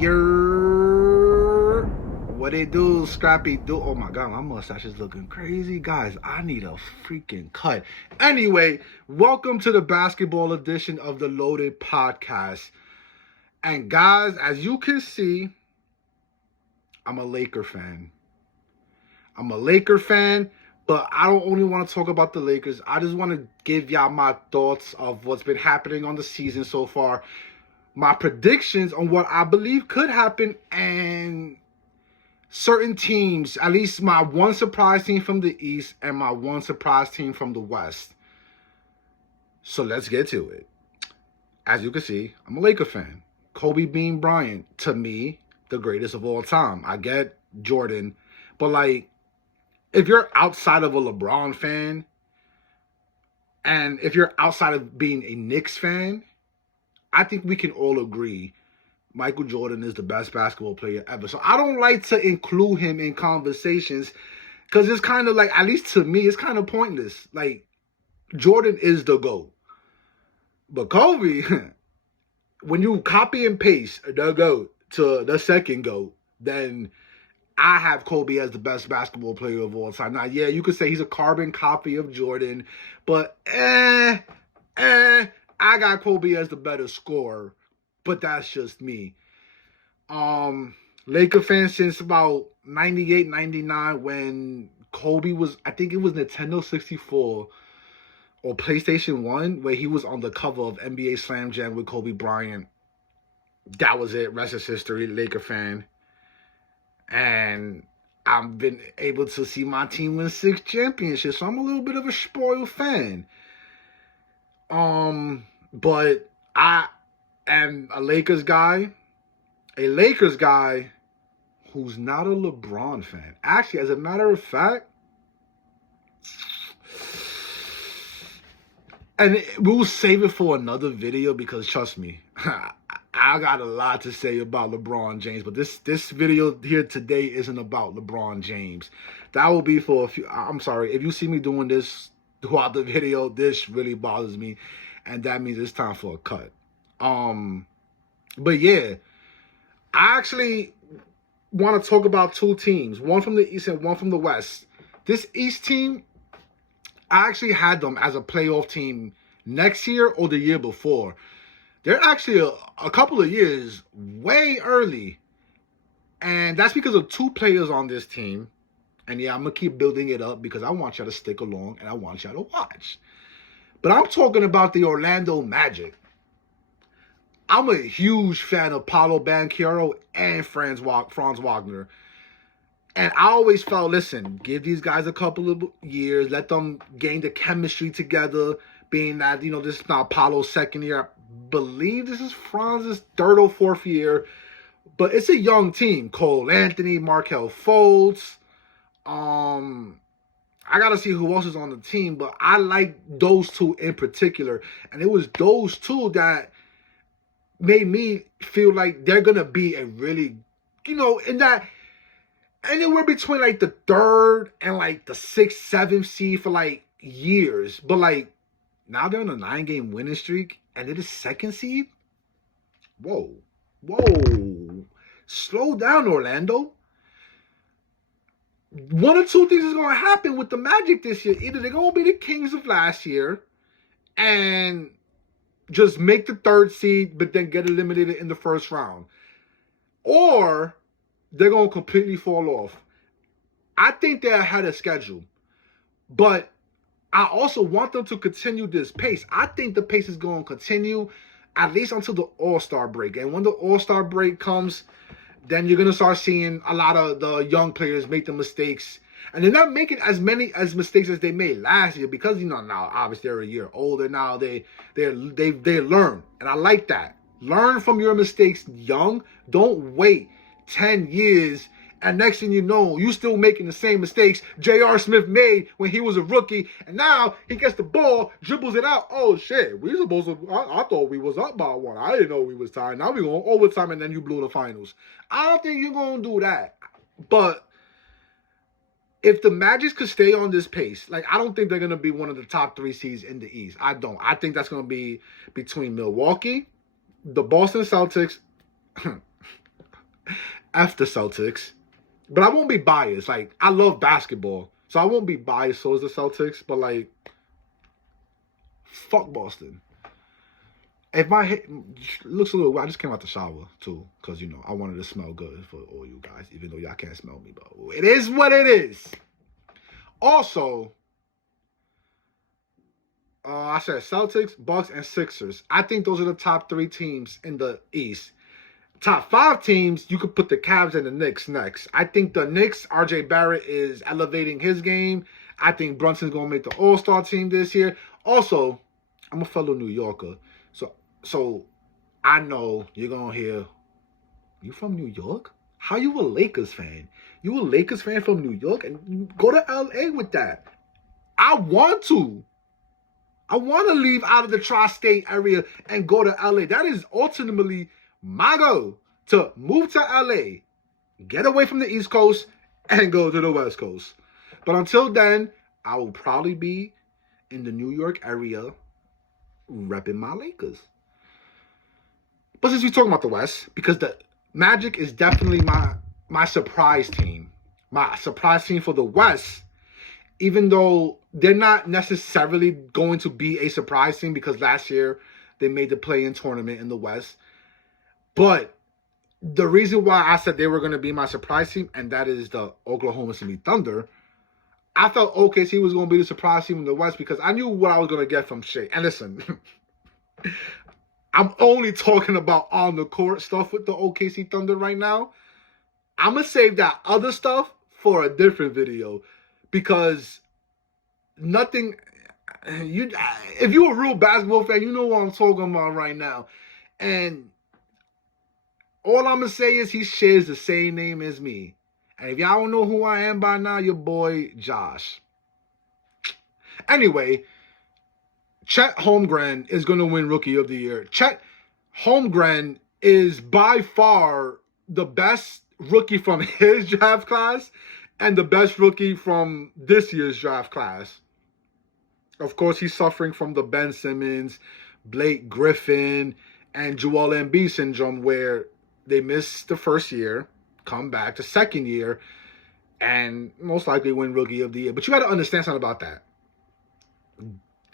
Yer, what it do, Scrappy do? Oh my god, my mustache is looking crazy. Guys, I need a freaking cut. Anyway, welcome to the basketball edition of the Loaded Podcast. And guys, as you can see, I'm a Laker fan. But I don't only want to talk about the Lakers. I just want to give y'all my thoughts of what's been happening on the season so far. My predictions on what I believe could happen, and certain teams, at least my one surprise team from the East and my one surprise team from the West. So let's get to it. As you can see, I'm a Laker fan. Kobe Bean Bryant, to me, the greatest of all time. I get Jordan, but like, if you're outside of a LeBron fan, and if you're outside of being a Knicks fan, I think we can all agree Michael Jordan is the best basketball player ever. So I don't like to include him in conversations because it's kind of like, at least to me, it's kind of pointless. Like, Jordan is the GOAT. But Kobe, when you copy and paste the GOAT to the second GOAT, then I have Kobe as the best basketball player of all time. Now, yeah, you could say he's a carbon copy of Jordan, but I got Kobe as the better scorer, but that's just me. Laker fan since about 98, 99 when Kobe was, I think it was Nintendo 64 or PlayStation 1, where he was on the cover of NBA Slam Jam with Kobe Bryant. That was it. Rest is history. Laker fan. And I've been able to see my team win 6 championships, so I'm a little bit of a spoiled fan. But I am a Lakers guy who's not a LeBron fan. Actually, as a matter of fact, and we'll save it for another video because trust me, I got a lot to say about LeBron James, but this video here today isn't about LeBron James. That will be for a few. I'm sorry if you see me doing this throughout the video. This really bothers me, and that means it's time for a cut. But yeah, I actually want to talk about 2 teams, one from the East and one from the West. This East team, I actually had them as a playoff team next year or the year before. They're actually a couple of years way early. And that's because of 2 players on this team. And yeah, I'm going to keep building it up because I want y'all to stick along and I want y'all to watch. But I'm talking about the Orlando Magic. I'm a huge fan of Paolo Banchero and Franz Wagner. And I always felt, listen, give these guys a couple of years. Let them gain the chemistry together. Being that, you know, this is now Paolo's second year. I believe this is Franz's 3rd or 4th year. But it's a young team. Cole Anthony, Markelle Fultz. I got to see who else is on the team. But I like those 2 in particular. And it was those 2 that made me feel like they're going to be a really, you know, in that anywhere between like the 3rd and like the 6th, 7th seed for like years. But like, now they're on a 9-game winning streak, and they're the 2nd seed? Whoa. Slow down, Orlando. One or 2 things is going to happen with the Magic this year. Either they're going to be the Kings of last year and just make the 3rd seed, but then get eliminated in the 1st round. Or they're going to completely fall off. I think they're ahead of schedule. But I also want them to continue this pace. I think the pace is going to continue at least until the All-Star break. And when the All-Star break comes, then you're going to start seeing a lot of the young players make the mistakes. And they're not making as many mistakes as they made last year because, you know, now obviously they're a year older now. They learn. And I like that. Learn from your mistakes young. Don't wait 10 years. And next thing you know, you still making the same mistakes J.R. Smith made when he was a rookie. And now he gets the ball, dribbles it out. Oh, shit. We supposed to, I thought we was up by 1. I didn't know we was tied. Now we going overtime and then you blew the finals. I don't think you're going to do that. But if the Magic could stay on this pace, like, I don't think they're going to be one of the top 3 seeds in the East. I don't. I think that's going to be between Milwaukee, the Boston Celtics, F the Celtics. But I won't be biased. Like, I love basketball. So I won't be biased towards the Celtics. But, like, fuck Boston. If my head looks a little, I just came out the shower too, because I wanted to smell good for all you guys, even though y'all can't smell me, but it is what it is. Also, I said Celtics, Bucks, and Sixers. I think those are the top 3 teams in the East. Top 5 teams, you could put the Cavs and the Knicks next. I think the Knicks, RJ Barrett is elevating his game. I think Brunson's gonna make the All-Star team this year. Also, I'm a fellow New Yorker. So I know you're going to hear, you from New York? How you a Lakers fan? You a Lakers fan from New York? And go to LA with that. I want to leave out of the tri-state area and go to LA. That is ultimately my goal, to move to LA, get away from the East Coast, and go to the West Coast. But until then, I will probably be in the New York area repping my Lakers. But since we're talking about the West, because the Magic is definitely my surprise team. My surprise team for the West, even though they're not necessarily going to be a surprise team because last year they made the play-in tournament in the West. But the reason why I said they were going to be my surprise team, and that is the Oklahoma City Thunder, I felt OKC was going to be the surprise team in the West because I knew what I was going to get from Shea. And listen, I'm only talking about on the court stuff with the OKC Thunder right now. I'm going to save that other stuff for a different video because nothing, if you're a real basketball fan, you know what I'm talking about right now. And all I'm going to say is he shares the same name as me. And if y'all don't know who I am by now, your boy Josh. Anyway, Chet Holmgren is going to win Rookie of the Year. Chet Holmgren is by far the best rookie from his draft class and the best rookie from this year's draft class. Of course, he's suffering from the Ben Simmons, Blake Griffin, and Joel Embiid syndrome where they miss the first year, come back the second year, and most likely win Rookie of the Year. But you got to understand something about that.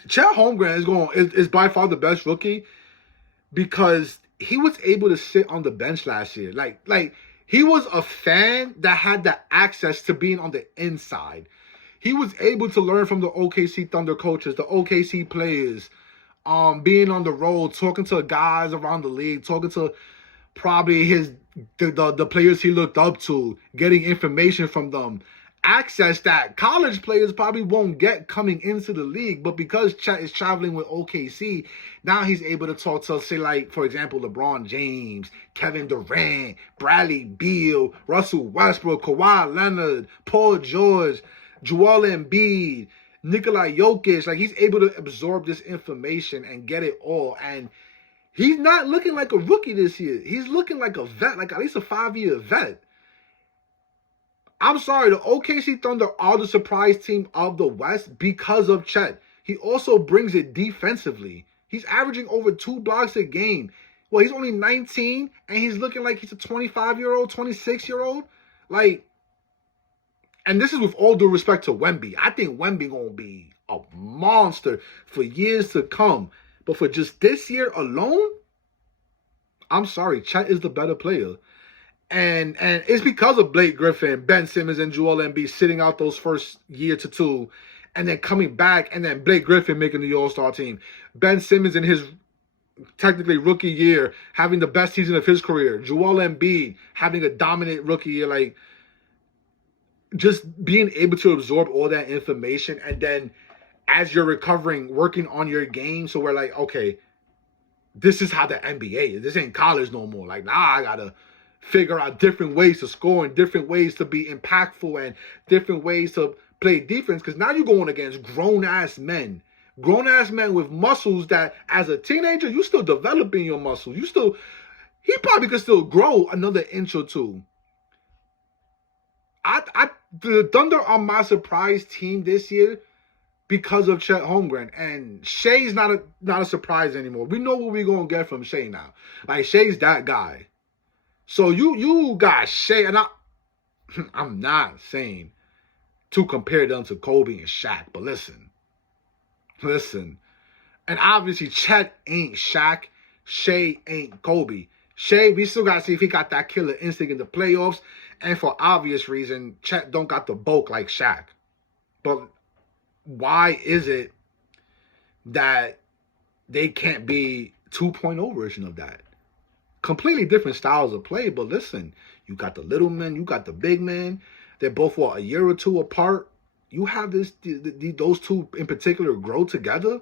Chet Holmgren is by far the best rookie because he was able to sit on the bench last year. Like he was a fan that had the access to being on the inside. He was able to learn from the OKC Thunder coaches, the OKC players, being on the road, talking to guys around the league, talking to probably the players he looked up to, getting information from them. Access that college players probably won't get coming into the league, but because Chet is traveling with OKC, now he's able to talk to, say, like, for example, LeBron James, Kevin Durant, Bradley Beal, Russell Westbrook, Kawhi Leonard, Paul George, Joel Embiid, Nikola Jokic. Like, he's able to absorb this information and get it all, and he's not looking like a rookie this year. He's looking like a vet, like at least a 5-year vet. I'm sorry, the OKC Thunder are the surprise team of the West because of Chet. He also brings it defensively. He's averaging over 2 blocks a game. Well, he's only 19, and he's looking like he's a 25-year-old, 26-year-old. Like, and this is with all due respect to Wemby. I think Wemby going to be a monster for years to come. But for just this year alone, I'm sorry, Chet is the better player. And it's because of Blake Griffin, Ben Simmons, and Joel Embiid sitting out those first year to two, and then coming back, and then Blake Griffin making the All-Star team. Ben Simmons in his technically rookie year having the best season of his career. Joel Embiid having a dominant rookie year. Like, just being able to absorb all that information, and then as you're recovering, working on your game. So we're like, okay, this is how the NBA is. This ain't college no more. Like, I gotta figure out different ways to score and different ways to be impactful and different ways to play defense. Because now you're going against grown-ass men. Grown-ass men with muscles that, as a teenager, you still developing your muscles. He probably could still grow another inch or two. The Thunder are my surprise team this year because of Chet Holmgren. And Shea's not a surprise anymore. We know what we're going to get from Shea now. Like, Shea's that guy. So you got Shea, and I'm not saying to compare them to Kobe and Shaq, but listen. And obviously Chet ain't Shaq, Shea ain't Kobe. Shea, we still gotta see if he got that killer instinct in the playoffs. And for obvious reason, Chet don't got the bulk like Shaq. But why is it that they can't be 2.0 version of that? Completely different styles of play, but listen, you got the little men, you got the big men. They're both, what, a year or two apart. You have those two in particular grow together.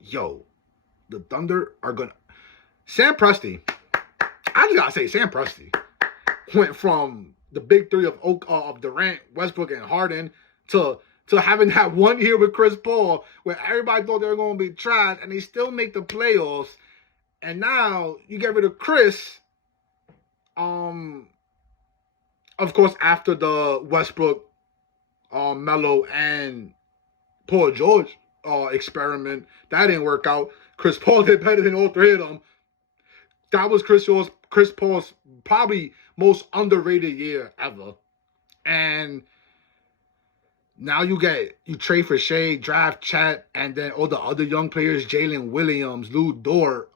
Yo, the Thunder are gonna. Sam Presti, I just gotta say, Sam Presti went from the big three of Durant, Westbrook, and Harden to having that 1 year with Chris Paul where everybody thought they were gonna be trash, and they still make the playoffs. And now you get rid of Chris. Of course, after the Westbrook, Melo, and Paul George experiment, that didn't work out. Chris Paul did better than all three of them. That was Chris Paul's probably most underrated year ever. And now you trade for Shea, draft Chet, and then all the other young players, Jalen Williams, Lou Dort,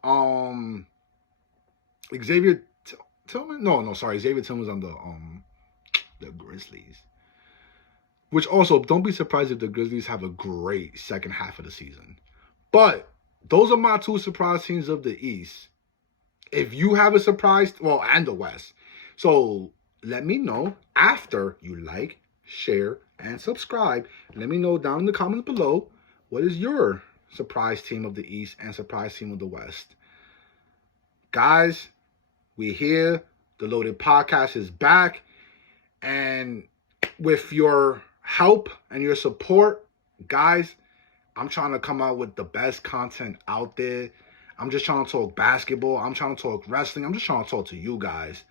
Xavier Tillman. No, sorry, Xavier Tillman's on the Grizzlies. Which also, don't be surprised if the Grizzlies have a great second half of the season. But those are my two surprise teams of the East. If you have a surprise, well, and the West. So let me know after you like, share, and subscribe. Let me know down in the comments below, what is your surprise team of the East and surprise team of the West? Guys, we're here. The Loaded Podcast is back. And with your help and your support, guys, I'm trying to come out with the best content out there. I'm just trying to talk basketball. I'm trying to talk wrestling. I'm just trying to talk to you guys.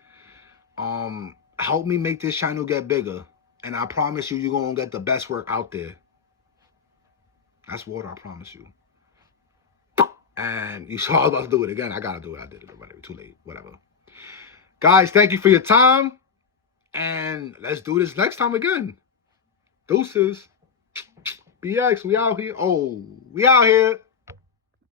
Help me make this channel get bigger. And I promise you, you're going to get the best work out there. That's what I promise you. And you saw I was about to do it again. I got to do it. I did it already. Too late. Whatever. Guys, thank you for your time. And let's do this next time again. Deuces. BX, we out here. Oh, we out here.